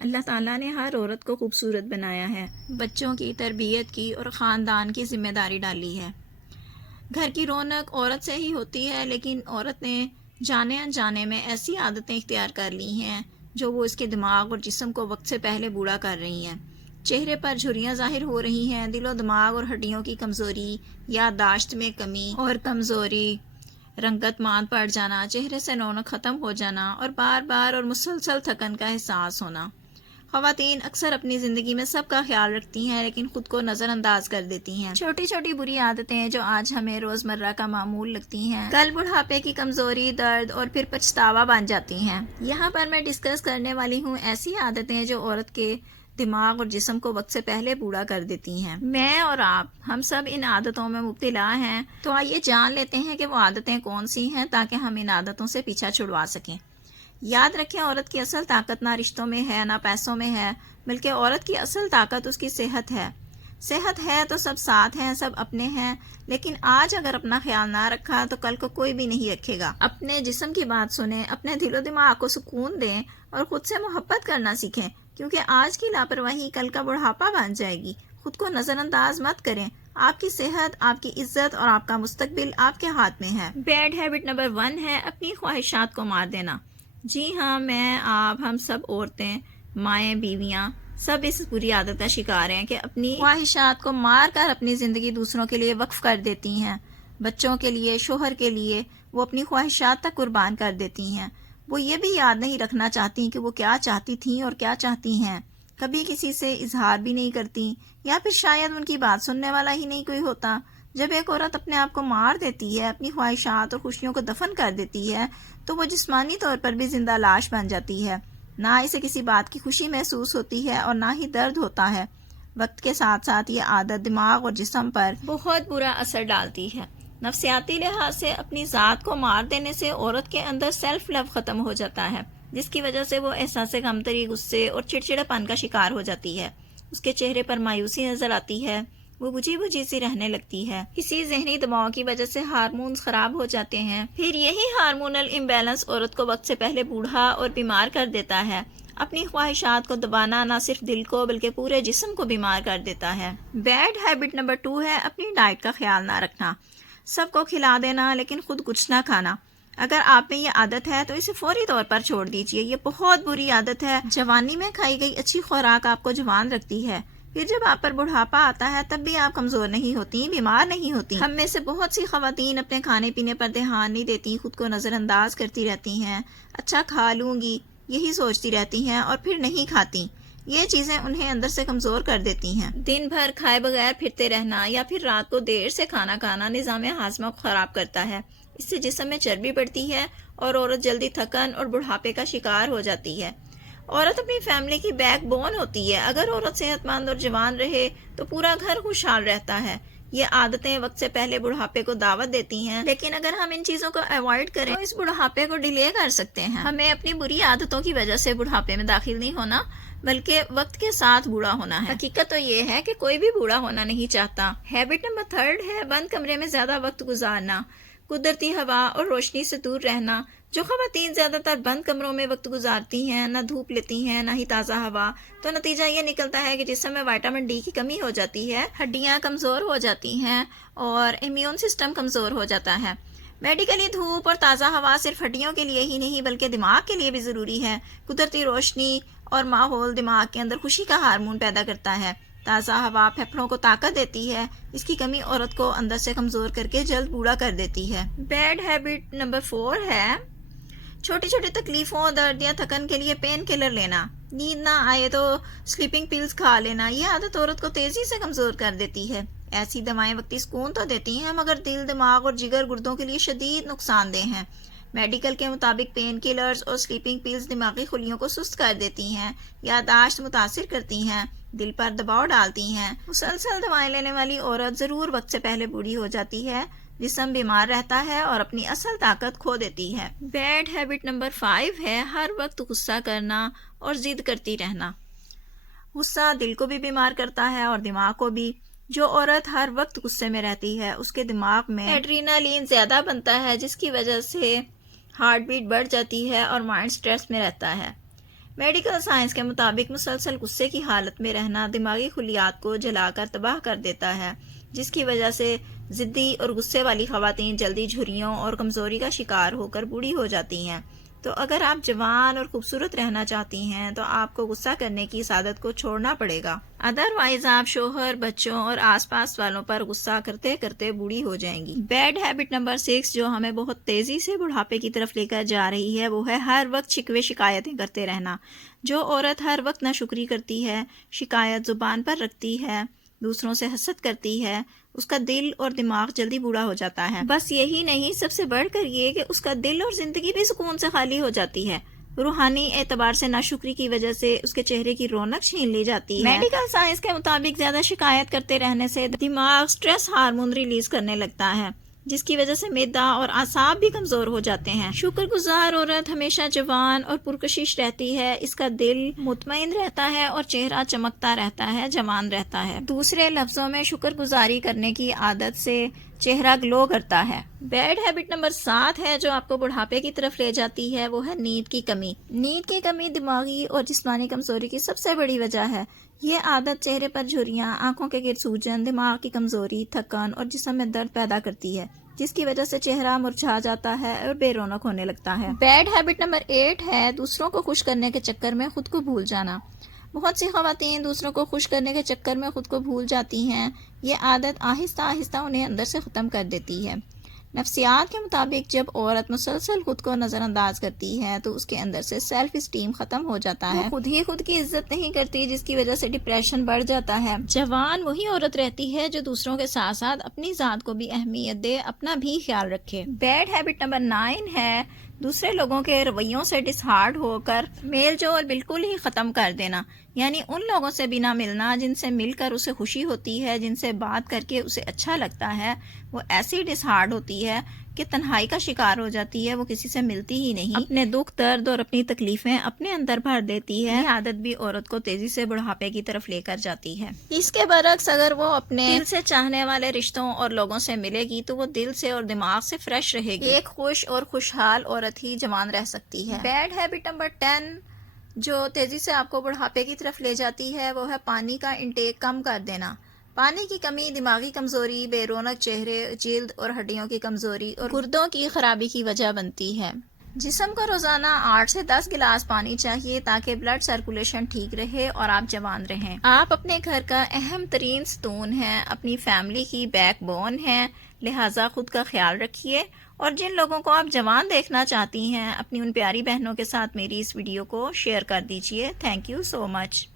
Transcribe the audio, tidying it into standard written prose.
اللہ تعالیٰ نے ہر عورت کو خوبصورت بنایا ہے، بچوں کی تربیت کی اور خاندان کی ذمہ داری ڈالی ہے۔ گھر کی رونق عورت سے ہی ہوتی ہے، لیکن عورت نے جانے انجانے میں ایسی عادتیں اختیار کر لی ہیں جو وہ اس کے دماغ اور جسم کو وقت سے پہلے بوڑھا کر رہی ہیں۔ چہرے پر جھریاں ظاہر ہو رہی ہیں، دل و دماغ اور ہڈیوں کی کمزوری، یادداشت میں کمی اور کمزوری، رنگت ماند پڑ جانا، چہرے سے رونق ختم ہو جانا اور بار بار اور مسلسل تھکن کا احساس ہونا۔ خواتین اکثر اپنی زندگی میں سب کا خیال رکھتی ہیں لیکن خود کو نظر انداز کر دیتی ہیں۔ چھوٹی چھوٹی بری عادتیں جو آج ہمیں روزمرہ کا معمول لگتی ہیں، کل بڑھاپے کی کمزوری، درد اور پھر پچھتاوا بن جاتی ہیں۔ یہاں پر میں ڈسکس کرنے والی ہوں ایسی عادتیں جو عورت کے دماغ اور جسم کو وقت سے پہلے بوڑھا کر دیتی ہیں۔ میں اور آپ ہم سب ان عادتوں میں مبتلا ہیں، تو آئیے جان لیتے ہیں کہ وہ عادتیں کون سی ہیں تاکہ ہم ان عادتوں سے پیچھا چھڑوا سکیں۔ یاد رکھیں، عورت کی اصل طاقت نہ رشتوں میں ہے نہ پیسوں میں ہے، بلکہ عورت کی اصل طاقت اس کی صحت ہے۔ صحت ہے تو سب ساتھ ہیں، سب اپنے ہیں، لیکن آج اگر اپنا خیال نہ رکھا تو کل کو کوئی بھی نہیں رکھے گا۔ اپنے جسم کی بات سنیں، اپنے دل و دماغ کو سکون دیں اور خود سے محبت کرنا سیکھیں، کیونکہ آج کی لاپرواہی کل کا بڑھاپا بن جائے گی۔ خود کو نظر انداز مت کریں، آپ کی صحت، آپ کی عزت اور آپ کا مستقبل آپ کے ہاتھ میں ہے۔ بیڈ ہیبٹ نمبر 1 ہے اپنی خواہشات کو مار دینا۔ جی ہاں، میں، آپ، ہم سب عورتیں، مائیں، بیویاں، سب اس بری عادت کا شکار ہیں کہ اپنی خواہشات کو مار کر اپنی زندگی دوسروں کے لیے وقف کر دیتی ہیں۔ بچوں کے لیے، شوہر کے لیے وہ اپنی خواہشات تک قربان کر دیتی ہیں۔ وہ یہ بھی یاد نہیں رکھنا چاہتی کہ وہ کیا چاہتی تھیں اور کیا چاہتی ہیں، کبھی کسی سے اظہار بھی نہیں کرتی، یا پھر شاید ان کی بات سننے والا ہی نہیں کوئی ہوتا۔ جب ایک عورت اپنے آپ کو مار دیتی ہے، اپنی خواہشات اور خوشیوں کو دفن کر دیتی ہے، تو وہ جسمانی طور پر بھی زندہ لاش بن جاتی ہے۔ نہ اسے کسی بات کی خوشی محسوس ہوتی ہے اور نہ ہی درد ہوتا ہے۔ وقت کے ساتھ ساتھ یہ عادت دماغ اور جسم پر بہت برا اثر ڈالتی ہے۔ نفسیاتی لحاظ سے اپنی ذات کو مار دینے سے عورت کے اندر سیلف لو ختم ہو جاتا ہے، جس کی وجہ سے وہ احساس کمتری، غصے اور چڑچڑاپن کا شکار ہو جاتی ہے۔ اس کے چہرے پر مایوسی نظر آتی ہے، وہ بجھی بجھی سی رہنے لگتی ہے۔ اسی ذہنی دباؤ کی وجہ سے ہارمونز خراب ہو جاتے ہیں، پھر یہی ہارمونل امبیلنس عورت کو وقت سے پہلے بوڑھا اور بیمار کر دیتا ہے۔ اپنی خواہشات کو دبانا نہ صرف دل کو بلکہ پورے جسم کو بیمار کر دیتا ہے۔ بیڈ ہیبٹ نمبر 2 ہے اپنی ڈائٹ کا خیال نہ رکھنا۔ سب کو کھلا دینا لیکن خود کچھ نہ کھانا۔ اگر آپ میں یہ عادت ہے تو اسے فوری طور پر چھوڑ دیجیے، یہ بہت بری عادت ہے۔ جوانی میں کھائی گئی اچھی خوراک آپ کو جوان رکھتی ہے، پھر جب آپ پر بڑھاپا آتا ہے تب بھی آپ کمزور نہیں ہوتی، بیمار نہیں ہوتی۔ ہم میں سے بہت سی خواتین اپنے کھانے پینے پر دھیان نہیں دیتی، خود کو نظر انداز کرتی رہتی ہیں، اچھا کھا لوں گی یہی سوچتی رہتی ہیں اور پھر نہیں کھاتی۔ یہ چیزیں انہیں اندر سے کمزور کر دیتی ہیں۔ دن بھر کھائے بغیر پھرتے رہنا یا پھر رات کو دیر سے کھانا کھانا نظام ہاضمہ کو خراب کرتا ہے۔ اس سے جسم میں چربی بڑھتی ہے اور عورت جلدی تھکن اور بڑھاپے کا شکار ہو جاتی ہے۔ عورت اپنی فیملی کی بیک بون ہوتی ہے، اگر عورت صحت مند اور جوان رہے تو پورا گھر خوشحال رہتا ہے۔ یہ عادتیں وقت سے پہلے بڑھاپے کو دعوت دیتی ہیں، لیکن اگر ہم ان چیزوں کو ایوائڈ کریں تو اس بڑھاپے کو ڈیلے کر سکتے ہیں۔ ہمیں اپنی بری عادتوں کی وجہ سے بڑھاپے میں داخل نہیں ہونا، بلکہ وقت کے ساتھ بوڑھا ہونا ہے۔ حقیقت تو یہ ہے کہ کوئی بھی بوڑھا ہونا نہیں چاہتا۔ ہیبٹ نمبر 3 ہے بند کمرے میں زیادہ وقت گزارنا، قدرتی ہوا اور روشنی سے دور رہنا۔ جو خواتین زیادہ تر بند کمروں میں وقت گزارتی ہیں، نہ دھوپ لیتی ہیں نہ ہی تازہ ہوا، تو نتیجہ یہ نکلتا ہے کہ جسم میں وٹامن ڈی کی کمی ہو جاتی ہے، ہڈیاں کمزور ہو جاتی ہیں اور امیون سسٹم کمزور ہو جاتا ہے۔ میڈیکلی دھوپ اور تازہ ہوا صرف ہڈیوں کے لیے ہی نہیں بلکہ دماغ کے لیے بھی ضروری ہے۔ قدرتی روشنی اور ماحول دماغ کے اندر خوشی کا ہارمون پیدا کرتا ہے۔ تازہ ہوا پھیپھڑوں کو طاقت دیتی ہے، اس کی کمی عورت کو اندر سے کمزور کر کے جلد بوڑھا کر دیتی ہے۔ بیڈ ہیبٹ نمبر 4 ہے چھوٹی چھوٹی تکلیفوں، درد یا تھکن کے لیے پین کلر لینا۔ نیند نہ آئے تو سلیپنگ پلز کھا لینا، یہ عادت عورت کو تیزی سے کمزور کر دیتی ہے۔ ایسی دوائیں وقتی سکون تو دیتی ہیں مگر دل، دماغ اور جگر گردوں کے لیے شدید نقصان دہ ہیں۔ میڈیکل کے مطابق پین کلرز اور سلیپنگ پلز دماغی خلیوں کو سست کر دیتی ہیں، یادداشت متاثر کرتی ہیں، دل پر دباؤ ڈالتی ہیں۔ مسلسل دوائیں لینے والی عورت ضرور وقت سے پہلے بوڑھی ہو جاتی ہے، جسم بیمار رہتا ہے اور اپنی اصل طاقت کھو دیتی ہے۔ بیڈ ہیبٹ نمبر 5 ہے ہر وقت غصہ کرنا اور ضد کرتی رہنا۔ غصہ دل کو بھی بیمار کرتا ہے اور دماغ کو بھی۔ جو عورت ہر وقت غصے میں رہتی ہے اس کے دماغ میں ایڈرینالین زیادہ بنتا ہے، جس کی وجہ سے ہارٹ بیٹ بڑھ جاتی ہے اور مائنڈ سٹریس میں رہتا ہے۔ میڈیکل سائنس کے مطابق مسلسل غصے کی حالت میں رہنا دماغی خلیات کو جلا کر تباہ کر دیتا ہے، جس کی وجہ سے ضدی اور غصے والی خواتین جلدی جھریوں اور کمزوری کا شکار ہو کر بوڑھی ہو جاتی ہیں۔ تو اگر آپ جوان اور خوبصورت رہنا چاہتی ہیں تو آپ کو غصہ کرنے کی اس عادت کو چھوڑنا پڑے گا، ادروائز آپ شوہر، بچوں اور آس پاس والوں پر غصہ کرتے کرتے بوڑھی ہو جائیں گی۔ بیڈ ہیبٹ نمبر 6 جو ہمیں بہت تیزی سے بڑھاپے کی طرف لے کر جا رہی ہے وہ ہے ہر وقت شکوے شکایتیں کرتے رہنا۔ جو عورت ہر وقت ناشکری کرتی ہے، شکایت زبان پر رکھتی ہے، دوسروں سے حسد کرتی ہے، اس کا دل اور دماغ جلدی بوڑھا ہو جاتا ہے۔ بس یہی نہیں، سب سے بڑھ کر یہ کہ اس کا دل اور زندگی بھی سکون سے خالی ہو جاتی ہے۔ روحانی اعتبار سے ناشکری کی وجہ سے اس کے چہرے کی رونق چھین لی جاتی ہے۔ میڈیکل سائنس کے مطابق زیادہ شکایت کرتے رہنے سے دماغ سٹریس ہارمون ریلیز کرنے لگتا ہے، جس کی وجہ سے معدہ اور اعصاب بھی کمزور ہو جاتے ہیں۔ شکر گزار عورت ہمیشہ جوان اور پرکشش رہتی ہے، اس کا دل مطمئن رہتا ہے اور چہرہ چمکتا رہتا ہے، جوان رہتا ہے۔ دوسرے لفظوں میں شکر گزاری کرنے کی عادت سے چہرہ گلو کرتا ہے۔ بیڈ ہیبٹ نمبر 7 ہے جو آپ کو بڑھاپے کی طرف لے جاتی ہے، وہ ہے نیند کی کمی۔ نیند کی کمی دماغی اور جسمانی کمزوری کی سب سے بڑی وجہ ہے۔ یہ عادت چہرے پر جھریاں، آنکھوں کے گرد سوجن، دماغ کی کمزوری، تھکن اور جسم میں درد پیدا کرتی ہے، جس کی وجہ سے چہرہ مرجھا جاتا ہے اور بے رونق ہونے لگتا ہے۔ بیڈ ہیبٹ نمبر 8 ہے دوسروں کو خوش کرنے کے چکر میں خود کو بھول جانا۔ بہت سی خواتین دوسروں کو خوش کرنے کے چکر میں خود کو بھول جاتی ہیں۔ یہ عادت آہستہ آہستہ انہیں اندر سے ختم کر دیتی ہے۔ نفسیات کے مطابق جب عورت مسلسل خود کو نظر انداز کرتی ہے تو اس کے اندر سے سیلف اسٹیم ختم ہو جاتا ہے، وہ خود ہی خود کی عزت نہیں کرتی، جس کی وجہ سے ڈپریشن بڑھ جاتا ہے۔ جوان وہی عورت رہتی ہے جو دوسروں کے ساتھ ساتھ اپنی ذات کو بھی اہمیت دے، اپنا بھی خیال رکھے۔ بیڈ ہیبٹ نمبر 9 ہے دوسرے لوگوں کے رویوں سے ڈسہارڈ ہو کر میل جول بالکل ہی ختم کر دینا، یعنی ان لوگوں سے بھی نہ ملنا جن سے مل کر اسے خوشی ہوتی ہے، جن سے بات کر کے اسے اچھا لگتا ہے۔ وہ ایسی ڈسہارڈ ہوتی ہے کہ تنہائی کا شکار ہو جاتی ہے، وہ کسی سے ملتی ہی نہیں، اپنے دکھ درد اور اپنی تکلیفیں اپنے اندر بھر دیتی ہے۔ یہ عادت بھی عورت کو تیزی سے بڑھاپے کی طرف لے کر جاتی ہے۔ اس کے برعکس اگر وہ اپنے دل سے چاہنے والے رشتوں اور لوگوں سے ملے گی تو وہ دل سے اور دماغ سے فریش رہے گی۔ ایک خوش اور خوشحال عورت ہی جوان رہ سکتی ہے۔ بیڈ ہیبٹ نمبر 10 جو تیزی سے آپ کو بڑھاپے کی طرف لے جاتی ہے وہ ہے پانی کا انٹیک کم کر دینا۔ پانی کی کمی دماغی کمزوری، بے رونق چہرے، جلد اور ہڈیوں کی کمزوری اور گردوں کی خرابی کی وجہ بنتی ہے۔ جسم کو روزانہ 8 سے 10 گلاس پانی چاہیے تاکہ بلڈ سرکولیشن ٹھیک رہے اور آپ جوان رہیں۔ آپ اپنے گھر کا اہم ترین ستون ہیں، اپنی فیملی کی بیک بون ہیں، لہٰذا خود کا خیال رکھیے، اور جن لوگوں کو آپ جوان دیکھنا چاہتی ہیں اپنی ان پیاری بہنوں کے ساتھ میری اس ویڈیو کو شیئر کر دیجیے۔ Thank you so much.